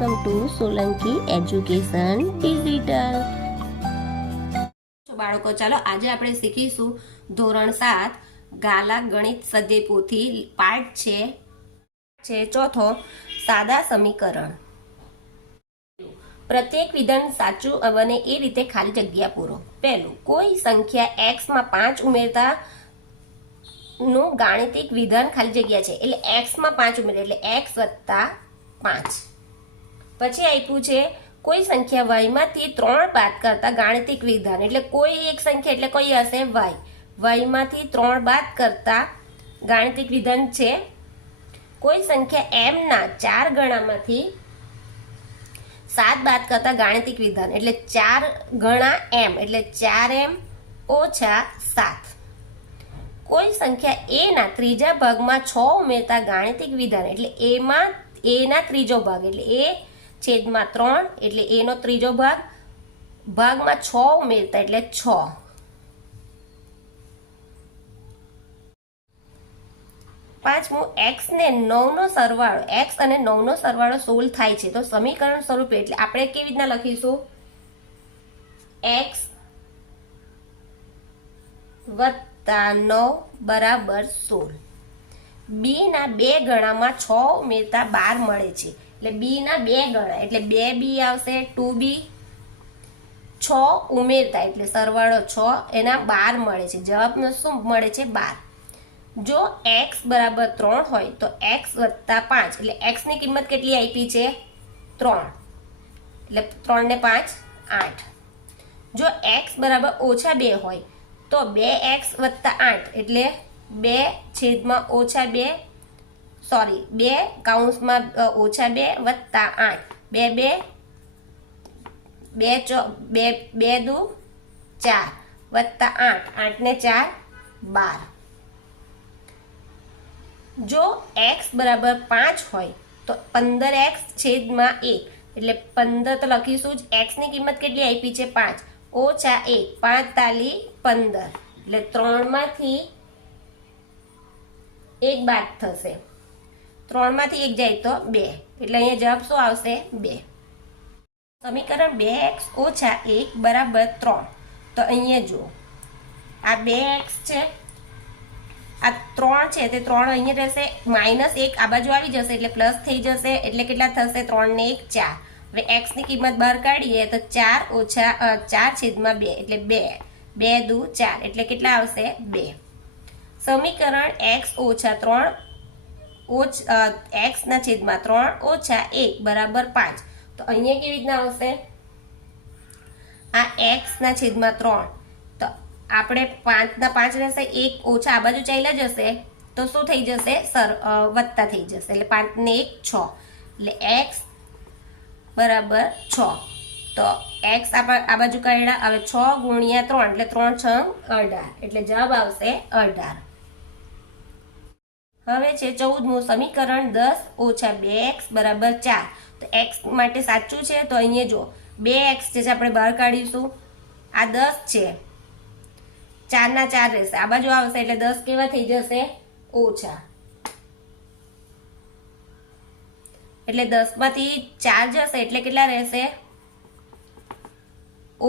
Welcome to Solanki education digital. બાળકો, ચાલો આજે આપણે શીખીશું ધોરણ 7 ગાલા ગણિત સ્વાધ્યાય પોથી પાઠ છે ચોથો, સાદા સમીકરણ. પ્રત્યેક વિધાન સાચું અને એ રીતે ખાલી જગ્યા પૂરો. પહેલું, કોઈ સંખ્યા x માં 5 ઉમેરતા નું ગાણિતિક વિધાન ખાલી જગ્યા છે, એટલે x માં 5 ઉમેરે એટલે x વત્તા 5. પછી આપ્યું છે કોઈ સંખ્યા y માંથી 3 બાદ કરતા ગાણિતિક વિધાન, એટલે કોઈ એક સંખ્યા એટલે કોઈ હશે y માંથી 3 બાદ કરતા ગાણિતિક વિધાન છે. કોઈ સંખ્યા m ના 4 ગણામાંથી 7 બાદ કરતા ગાણિતિક વિધાન, એટલે 4 ગણા m એટલે 4m ઓછા 7. કોઈ સંખ્યા a ના ત્રીજા ભાગમાં 6 ઉમેરતા ગાણિતિક વિધાન, એટલે a ના ત્રીજો ભાગ એટલે a છેદમાં 3 એટલે a નો ત્રીજો ભાગમાં 6 ઉમેરતા એટલે 6. પાંચમું, x અને 9 નો સરવાળો 16 થાય છે, તો સમીકરણ સ્વરૂપે એટલે આપણે કેવી રીતના લખીશું? x વત્તા 9 બરાબર 16. b ના 2 ગણામાં 6 ઉમેરતા 12 મળે છે, એટલે b ના 2 ગણા એટલે 2b આવશે, 2b. 6 ઉમેરતા એટલે સરવાળો 6 એના 12 મળે છે. જવાબમાં શું મળે છે? 12. જો x બરાબર 3 હોય તો x વત્તા 5 એટલે x ની કિંમત કેટલી આપી છે? 3, એટલે 3 ને 5 8. જો x બરાબર ઓછા 2 હોય તો 2x વત્તા 8 એટલે 2 છેદમાં ઓછા 2 કૌંસમાં ઓછા 2 વત્તા 8 2 દુ 4 વત્તા 8 ને 4 12. જો x બરાબર 5 હોય તો 15x છેદમાં 1 એટલે 15 તો લખીશું જ, x ની કિંમત કેટલી આપી છે? 5 ઓછા 1 5 તાલી 15 એટલે 3 માંથી 1 બાદ થશે. 3 માંથી 1 જાય તો 2 એટલે અહીંયા જવાબ શું આવશે? 2. સમીકરણ 2x ઓછા 1 બરાબર 3. તો અહીંયા જુઓ, આ 2x છે, આ 3 છે તે 3 અહીંયા રહેશે, -1 આ બાજુ આવી જશે એટલે પ્લસ થઈ જશે, એટલે કેટલા થશે? 3 ને 1 4. હવે x ની કિંમત બહાર કાઢીએ તો 4 ઓછા 4 છેદમાં 2 એટલે 2 2 દુ 4 એટલે કેટલા આવશે? 2. સમીકરણ x ઓછા 3 x ના છેદમાં 3 ઓછા 1 બરાબર 5. તો અહીંયા કેવી રીતના આવશે? આ x ના છેદમાં 3 તો આપણે 5 ના 5 રહેશે, 1 ઓછા આ બાજુ ચાલ્યા જશે તો શું થઈ જશે? વત્તા થઈ જશે, એટલે 5 ને 1 6 એટલે x બરાબર 6. તો x આ બાજુ કાઢ્યા, હવે 6 ગુણ્યા 3 એટલે 3 6 18 એટલે જવાબ આવશે 18. હવે છે 14મું સમીકરણ 10 ઓછા 2x બરાબર 4. તો x માટે સાચું છે તો અહીંયા જો 2x છે આપણે બહાર કાઢીશું, આ 10 છે, 4 ના 4 રહેશે, આ બાજુ આવશે એટલે 10 કેવા થઈ જશે? ઓછા. એટલે 10 માંથી 4 જશે એટલે કેટલા રહેશે?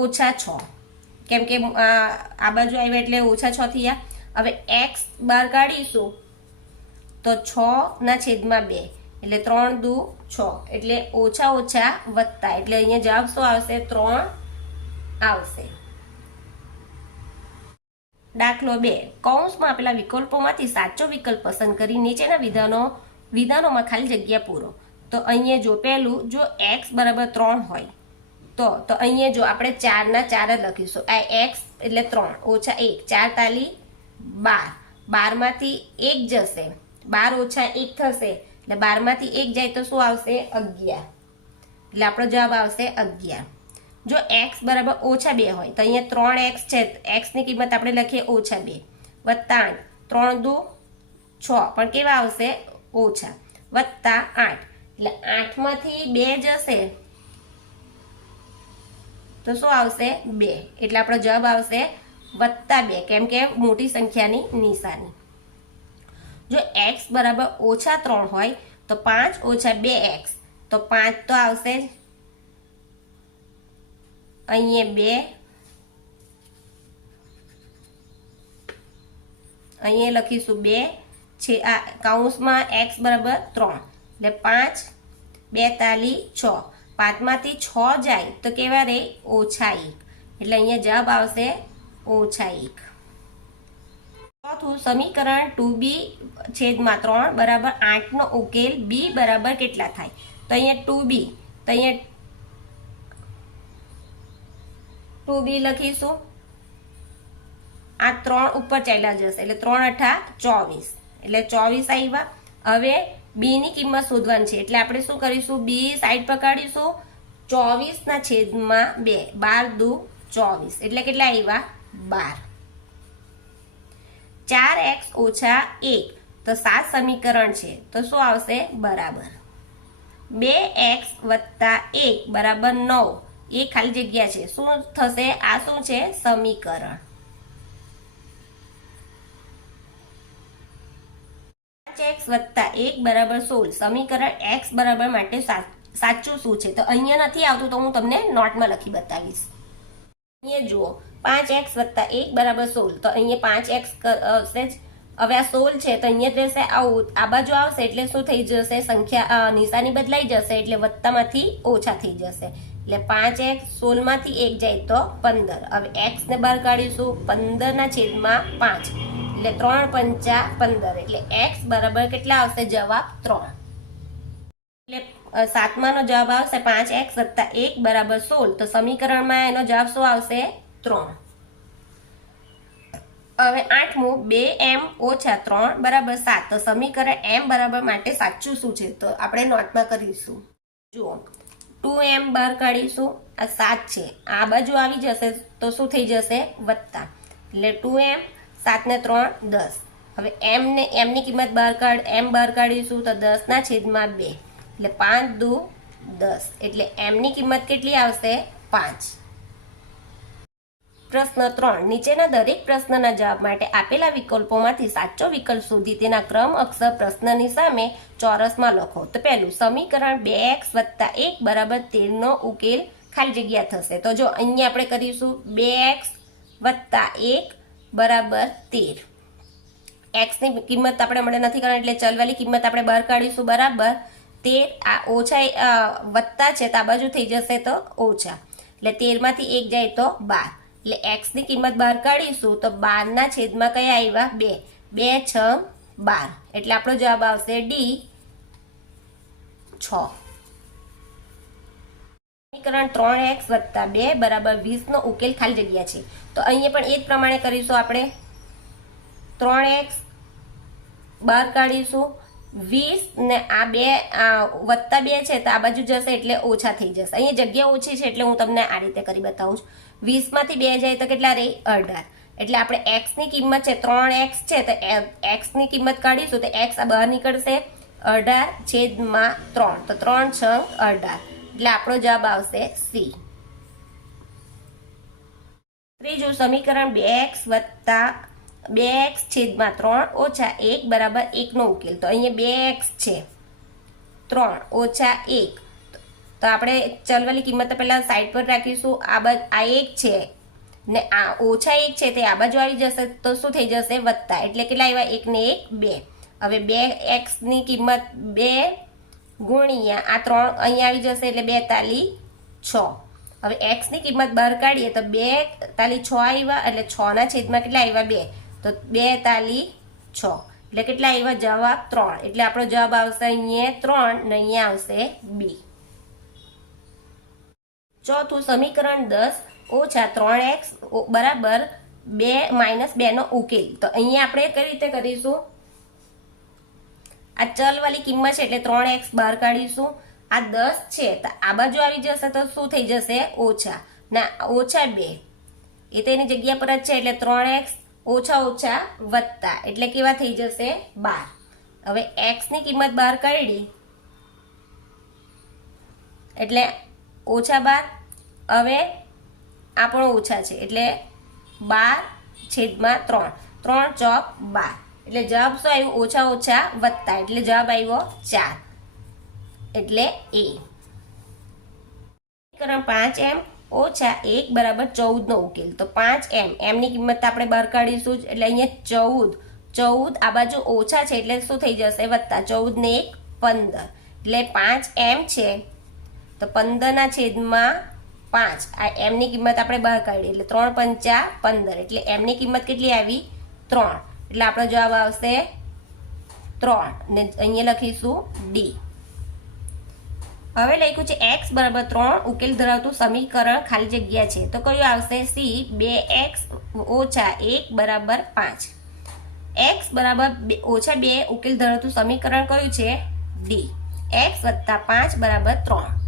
ઓછા 6, કેમ કે આ બાજુ આવ્યા એટલે ઓછા 6 થયા. હવે x બહાર કાઢીશું તો 6 ના છેદમાં 2 એટલે 3 દુ 6 એટલે ઓછા ઓછા વત્તા, એટલે અહીંયા જવાબ શું આવશે? 3 આવશે. દાખલો 2, કૌંસમાં આપેલા વિકલ્પોમાંથી સાચો વિકલ્પ પસંદ કરી નીચેના વિધાનોમાં ખાલી જગ્યા પૂરો. તો અહીંયા જો પહેલું, જો x બરાબર 3 હોય તો અહીંયા જો આપણે 4 ના 4 જ લખીશું. આ x એટલે 3 ઓછા 1 4 તાલી 12, 12 માંથી 1 જશે, 12 ઓછા 1 થશે એટલે 12 માંથી 1 જાય તો શું આવશે? 11 એટલે આપણો જવાબ આવશે 11. જો x બરાબર ઓછા 2 હોય તો અહીંયા 3x છે, x ની કિંમત આપણે લખીએ ઓછા 2 વત્તા 8 3 દુ 6 પણ કેવા આવશે? ઓછા વત્તા 8 એટલે 8 માંથી 2 જશે તો શું આવશે? 2 એટલે આપણો જવાબ આવશે વત્તા 2, કેમ કે મોટી સંખ્યાની નિશાની. જો x બરાબર ઓછા 3 હોય તો 5 ઓછા 2x તો 5 તો આવશે જ, અહીંયા 2, અહીંયા લખીશું 2 છે, આ કૌંસમાં x બરાબર 3 એટલે 5 2 તાલી 6, 5માંથી 6 જાય તો કેવા રહે? -1, એટલે અહીંયા જવાબ આવશે -1. ચોથું સમીકરણ 2b છેદમાં 3 બરાબર 8 નો ઉકેલ b બરાબર કેટલા થાય? તો અહીંયા 2b, તો અહીંયા 2b લખીશું, આ 3 ઉપર ચાલ્યા જશે એટલે 3 × 8 = 24, એટલે 24 આવ્યા. હવે b ની કિંમત શોધવાની છે એટલે આપણે શું કરીશું? b સાઈડ પર કાઢીશું, 24 ના છેદમાં 2, 12 દુ 24 એટલે કેટલા આવ્યા? 12. 4x - 1 તો 7 સમીકરણ છે તો શું આવશે? બરાબર 2x + 1 બરાબર 9, એ ખાલી જગ્યા છે, શું થશે? આ શું છે? સમીકરણ. 5x + 1 બરાબર 16, સમીકરણ x બરાબર માટે સાચું શું છે? તો અહીંયા નથી આવતું તો હું તમને નોટમાં લખી બતાવીશ. અહીંયા જુઓ 5x + 1 બરાબર 16, તો અહીંયા 5x હશે જ. હવે આ 16 છે તો અહીંયા રહેશે, આ બાજુ આવશે એટલે શું થઈ જશે? સંખ્યા નિશાની બદલાઈ જશે એટલે વત્તામાંથી ઓછા થઈ જશે, એટલે 5x 16 માંથી 1 જાય તો 15. હવે x ને બહાર કાઢીશું, 15 ના છેદમાં 5 એટલે 3 × 5 = 15, એટલે x બરાબર કેટલા આવશે? જવાબ 3. એટલે 7માનો જવાબ આવશે 5x + 1 બરાબર 16, તો સમીકરણમાં એનો જવાબ શું આવશે? 3. હવે 8મું 2m - 3 બરાબર 7, તો સમીકરણ m બરાબર માટે સાચું શું છે? તો આપણે નોટમાં કરીશું. જુઓ 2m બહાર કાઢીશું, આ 7 છે, આ બાજુ આવી જશે તો શું થઈ જશે? વત્તા, એટલે 2m, 7 ને 3 10. હવે m ની કિંમત બહાર કાઢીશું તો 10 ના છેદમાં 2 એટલે 5 દુ 10, એટલે m ની કિંમત કેટલી આવશે? 5. પ્રશ્ન 3, નીચેના દરેક પ્રશ્નના જવાબ માટે આપેલા વિકલ્પોમાંથી સાચો વિકલ્પ શોધી તેના ક્રમ અક્ષર પ્રશ્નની સામે ચોરસમાં લખો. તો પહેલું સમીકરણ 2x + 1 બરાબર 13 નો ઉકેલ ખાલી જગ્યા થશે. તો જો અહીંયા આપણે કરીશું 2x + 1 બરાબર 13. x ની કિંમત આપણે મળે નથી કરવાની એટલે ચલવાળી કિંમત આપણે બહાર કાઢીશું, બરાબર 13. આ ઓછા વત્તા છે તો આ બાજુ થઈ જશે તો ઓછા, એટલે 13 માંથી 1 જાય તો 12, એટલે x ની કિંમત બહાર કાઢીશું તો 12 ના છેદમાં કયા આવ્યા? 2, 2 × 6 = 12, એટલે આપણો જવાબ આવશે D 6. સમીકરણ 3x + 2 બરાબર 20 નો ઉકેલ ખાલી જગ્યા છે, તો અહીંયા પણ એ જ પ્રમાણે કરીશું. આપણે 3x બહાર કાઢીશું, 20 ને આ 2 છે તો આ બાજુ જશે એટલે ઓછા થઈ જશે. અહીંયા જગ્યા ઓછી છે એટલે હું તમને આ રીતે કરી બતાવું છું. 20 માંથી 2 જાય તો કેટલા રહે? 18, એટલે આપણે x ની કિંમત છે 3x છે તો x ની કિંમત કાઢીશું તો x આ બહાર નીકળશે 18/3, તો 3 × 6 = 18, એટલે આપણો જવાબ આવશે C. ત્રીજું સમીકરણ 2x + 3 - 1 બરાબર 1 નો ઉકેલ. તો અહીંયા 2x છે, 3 - 1, તો આપણે ચલવાળી કિંમત પહેલા સાઈડ પર રાખીશું. આ 1 છે ને આ -1 છે તે આ બાજુ આવી જશે તો શું થઈ જશે? વત્તા, એટલે કેટલા આવ્યા? 1 ને 1 2. હવે 2x ની કિંમત 2 ગુણ્યા આ 3 અહીંયા આવી જશે એટલે 2 તાલી 6. હવે x ની કિંમત બહાર કાઢીએ તો 2 તાલી 6 આવ્યા, એટલે 6 ના છેદમાં કેટલા આવ્યા? 2, તો 2 તાલી 6, એટલે કેટલા આવ્યા? જવાબ 3, એટલે આપણો જવાબ આવશે અહીંયા 3 ને અહીંયા આવશે B. ચોથું સમીકરણ 10 - 3x બરાબર 2 - 2 નો ઉકેલ. તો અહીંયા આપણે કઈ રીતે કરીશું? આ ચલવાળી કિંમત છે એટલે 3x બહાર કાઢીશું, આ 10 છે તો આ બાજુ આવી જશે તો શું થઈ જશે? ઓછા, ના -2 એ તેની જગ્યા પર જ છે એટલે 3x - વત્તા, એટલે કેવા થઈ જશે? 12. હવે x ની કિંમત બહાર કાઢી એટલે -12, હવે આ પણ ઓછા છે એટલે 12/3, 3 × 12, એટલે જવાબ શું આવ્યું? -વત્તા, એટલે જવાબ આવ્યો 4. એટલે એ. સમીકરણ 5m ઓછા 1 બરાબર 14 નો ઉકેલ. તો 5m, એમની કિંમત આપણે બહાર કાઢીશું જ, એટલે અહીંયા 14 આ બાજુ ઓછા છે એટલે શું થઈ જશે? વત્તા. 14 ને 1 15, એટલે 5m છે તો 15 ના છેદમાં 5. આ એમની કિંમત આપણે બહાર કાઢી એટલે 3 પંચા 15, એટલે એમની કિંમત કેટલી આવી? 3. એટલે આપણો જવાબ આવશે 3 ને અહીંયા લખીશું ડી. હવે લખ્યું છે x બરાબર 3 ઉકેલ ધરાવતું સમીકરણ ખાલી જગ્યા છે. તો કયું આવશે? સી 2x ઓછા 1 બરાબર 5. x બરાબર ઓછા 2 ઉકેલ ધરાવતું સમીકરણ કયું છે? ડી. x વત્તા 5 બરાબર 3.